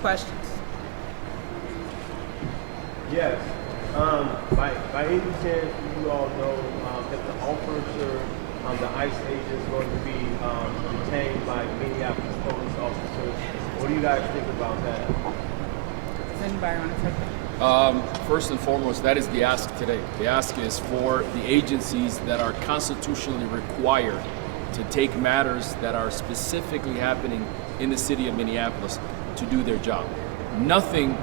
questions? Yes. By any chance, do you all know if the officer, the ICE agent, is going to be detained by Minneapolis police officers? What do you guys think about that? Does anybody want to take that? First and foremost, that is the ask today. The ask is for the agencies that are constitutionally required to take matters that are specifically happening in the city of Minneapolis to do their job. Nothing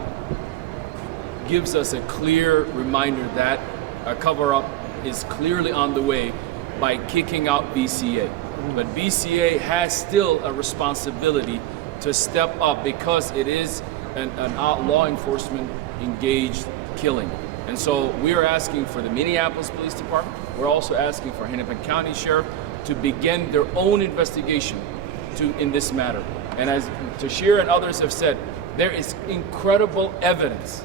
gives us a clear reminder that a cover-up is clearly on the way by kicking out BCA. But BCA has still a responsibility to step up because it is an law enforcement engaged killing. And so we are asking for the Minneapolis Police Department. We're also asking for Hennepin County Sheriff to begin their own investigation in this matter. And as Tashir and others have said, there is incredible evidence,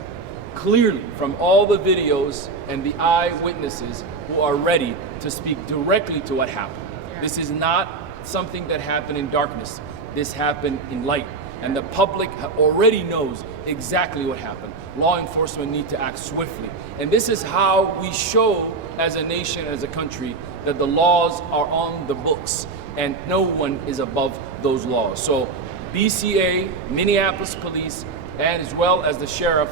clearly from all the videos and the eyewitnesses who are ready to speak directly to what happened. This is not something that happened in darkness. This happened in light. And the public already knows exactly what happened. Law enforcement need to act swiftly. And this is how we show as a nation, as a country, that the laws are on the books and no one is above those laws. So BCA, Minneapolis Police, and as well as the sheriff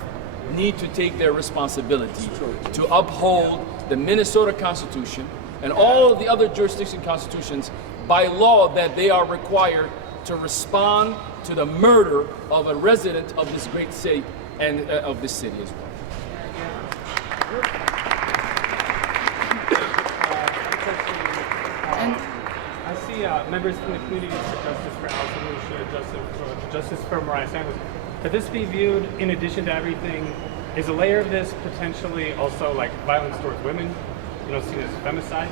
need to take their responsibility to uphold the Minnesota Constitution and all of the other jurisdiction constitutions by law that they are required to respond to the murder of a resident of this great city and of this city as well. I see members from the Community for Justice for Al Solution, Justice for Mariah Sanders. Could this be viewed, in addition to everything, is a layer of this potentially also like violence towards women, seen as femicide?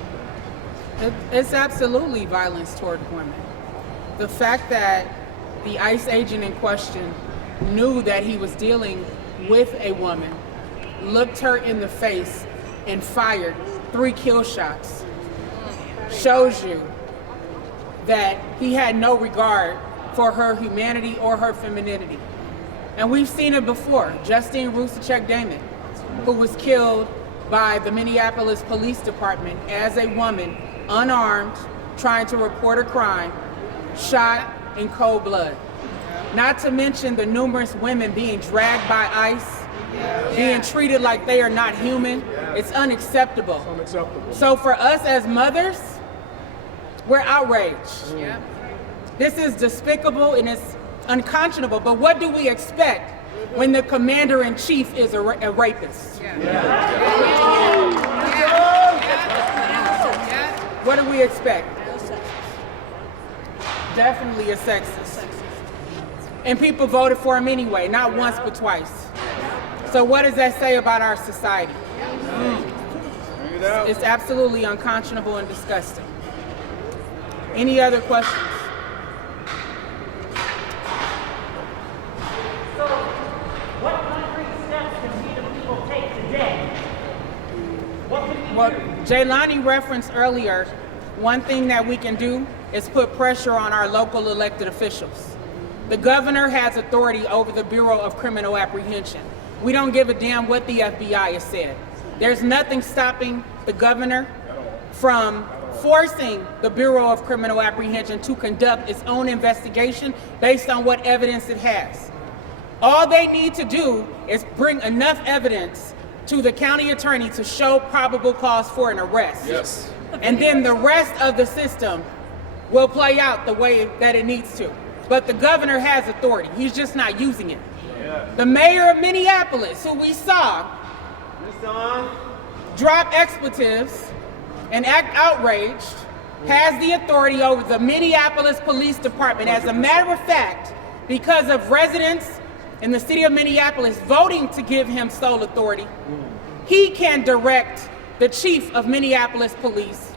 It's absolutely violence toward women. The fact that the ICE agent in question knew that he was dealing with a woman, looked her in the face, and fired 3 kill shots shows you that he had no regard for her humanity or her femininity. And we've seen it before. Justine Rusacek-Damon, who was killed by the Minneapolis Police Department as a woman, unarmed, trying to report a crime, shot in cold blood. Not to mention the numerous women being dragged by ICE, being treated like they are not human. It's unacceptable. So for us as mothers, we're outraged. This is despicable and it's unconscionable, but what do we expect when the commander-in-chief is a rapist? What do we expect? Definitely a sexist. And people voted for him anyway, not once but twice. So what does that say about our society? It's absolutely unconscionable and disgusting. Any other questions? So, what concrete steps can we the people take today? What can we do? Jaylani referenced earlier, one thing that we can do is put pressure on our local elected officials. The governor has authority over the Bureau of Criminal Apprehension. We don't give a damn what the FBI has said. There's nothing stopping the governor from forcing the Bureau of Criminal Apprehension to conduct its own investigation based on what evidence it has. All they need to do is bring enough evidence to the county attorney to show probable cause for an arrest. Yes. And then the rest of the system will play out the way that it needs to. But the governor has authority. He's just not using it. The mayor of Minneapolis, who we saw drop expletives and act outraged, has the authority over the Minneapolis Police Department. As a matter of fact, because of residents in the city of Minneapolis voting to give him sole authority, he can direct the chief of Minneapolis Police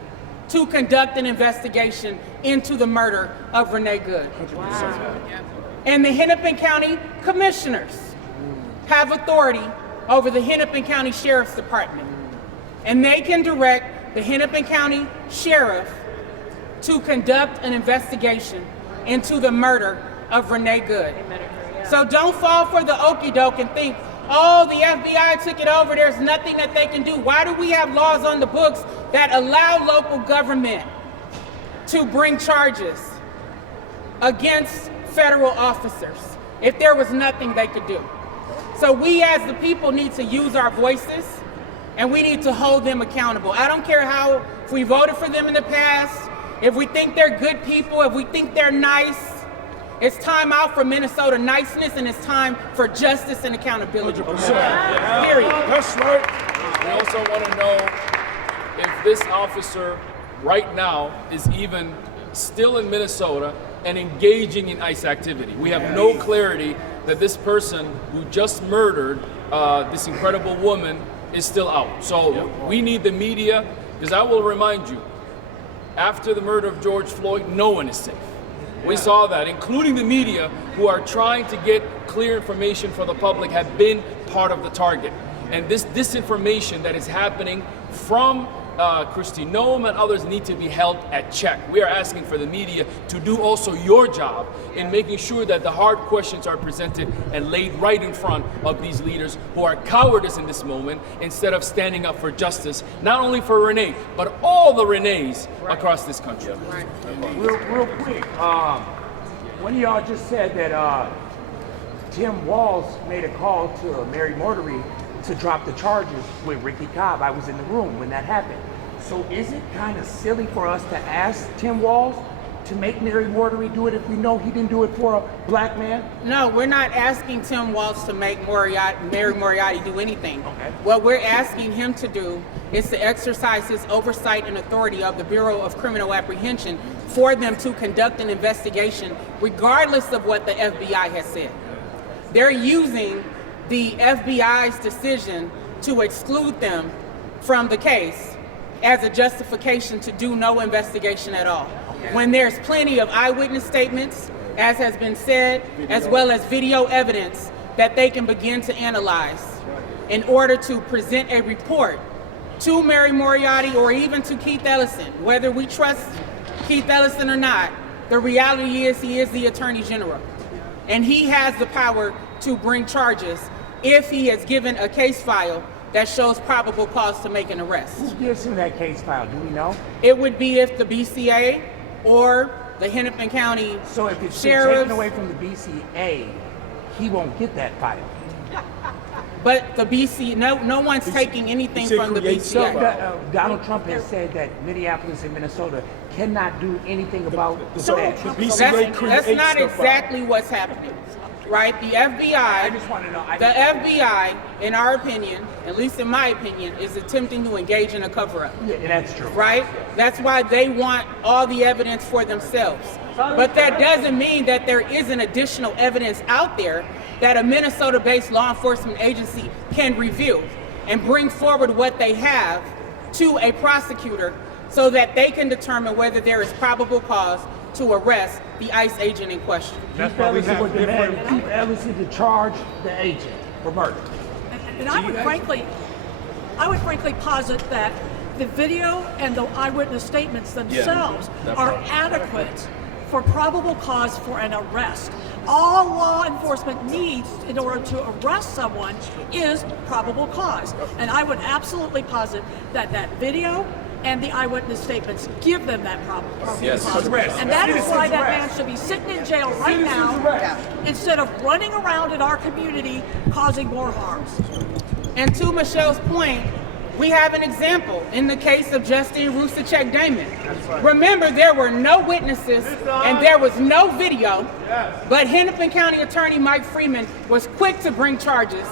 to conduct an investigation into the murder of Renee Good. And the Hennepin County commissioners have authority over the Hennepin County Sheriff's Department. And they can direct the Hennepin County Sheriff to conduct an investigation into the murder of Renee Good. So don't fall for the okie doke and think, oh, the FBI took it over, there's nothing that they can do. Why do we have laws on the books that allow local government to bring charges against federal officers if there was nothing they could do? So we as the people need to use our voices, and we need to hold them accountable. I don't care how, if we voted for them in the past, if we think they're good people, if we think they're nice, it's time out for Minnesota niceness, and it's time for justice and accountability. 100%. Period. That's right. We also want to know if this officer right now is even still in Minnesota and engaging in ICE activity. We have no clarity that this person who just murdered this incredible woman is still out. So we need the media, because I will remind you, after the murder of George Floyd, no one is safe. We saw that, including the media, who are trying to get clear information for the public, have been part of the target. And this disinformation that is happening from Kristi Noem and others need to be held at check. We are asking for the media to do also your job in making sure that the hard questions are presented and laid right in front of these leaders who are cowardice in this moment, instead of standing up for justice, not only for Renee, but all the Renees across this country. Real quick, one of y'all just said that Tim Walz made a call to Mary Mortery to drop the charges with Ricky Cobb. I was in the room when that happened. So is it kind of silly for us to ask Tim Walz to make Mary Mortery do it if we know he didn't do it for a black man? No, we're not asking Tim Walz to make Mary Moriarty do anything. Okay. What we're asking him to do is to exercise his oversight and authority of the Bureau of Criminal Apprehension for them to conduct an investigation regardless of what the FBI has said. They're using the FBI's decision to exclude them from the case as a justification to do no investigation at all. When there's plenty of eyewitness statements, as has been said, as well as video evidence that they can begin to analyze in order to present a report to Mary Moriarty or even to Keith Ellison. Whether we trust Keith Ellison or not, the reality is he is the Attorney General. And he has the power to bring charges if he has given a case file that shows probable cause to make an arrest. Who gives him that case file? Do we know? It would be if the BCA or the Hennepin County So if it's sheriffs, taken away from the BCA, he won't get that file. but the BC, no one's taking anything said from the create So BCA. Donald Trump has said that Minneapolis and Minnesota cannot do anything about the So facts. the BCA creates That's not stuff. exactly what's happening, right? The I FBI, just want to know. the FBI, in our opinion, at least in my opinion, is attempting to engage in a cover-up. Yeah, that's true. Right? That's why they want all the evidence for themselves. But that doesn't mean that there isn't additional evidence out there that a Minnesota-based law enforcement agency can review and bring forward what they have to a prosecutor so that they can determine whether there is probable cause to arrest the ICE agent in question. Keith Ellison would demand Keith Ellison to charge the agent for murder. And I would frankly posit that the video and the eyewitness statements themselves that are part. adequate for probable cause for an arrest. All law enforcement needs in order to arrest someone is probable cause. And I would absolutely posit that that video and the eyewitness statements give them that probable Yes. cause. Arrest. And that is Citizen's why that arrest. man should be sitting in jail right Citizen's now arrest. instead of running around in our community causing more harms. And to Michelle's point, we have an example in the case of Justine Rusacek Damon. Remember, there were no witnesses and there was no video, but Hennepin County Attorney Mike Freeman was quick to bring charges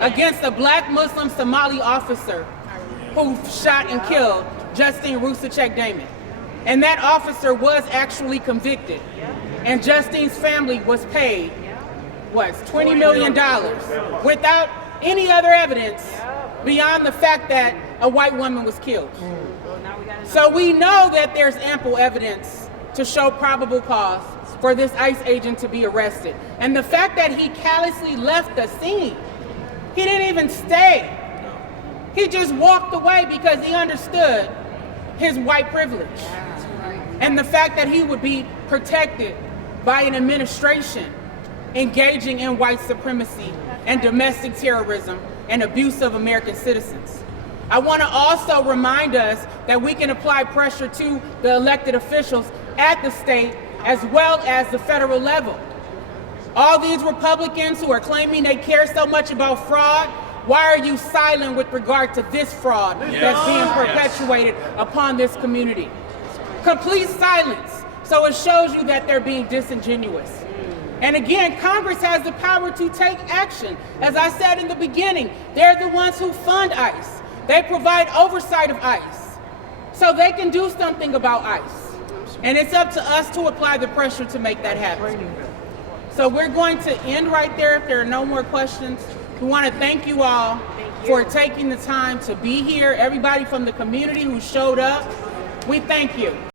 against a black Muslim Somali officer who shot and killed Justine Rusacek Damon. And that officer was actually convicted. And Justine's family was paid, $20 million without any other evidence beyond the fact that a white woman was killed. So we know that there's ample evidence to show probable cause for this ICE agent to be arrested. And the fact that he callously left the scene, he didn't even stay. He just walked away because he understood his white privilege. And the fact that he would be protected by an administration engaging in white supremacy and domestic terrorism and abuse of American citizens. I want to also remind us that we can apply pressure to the elected officials at the state as well as the federal level. All these Republicans who are claiming they care so much about fraud, why are you silent with regard to this fraud that's being perpetuated upon this community? Complete silence. So it shows you that they're being disingenuous. And again, Congress has the power to take action. As I said in the beginning, they're the ones who fund ICE. They provide oversight of ICE. So they can do something about ICE. And it's up to us to apply the pressure to make that happen. So we're going to end right there if there are no more questions. We want to thank you all for taking the time to be here. Everybody from the community who showed up, we thank you.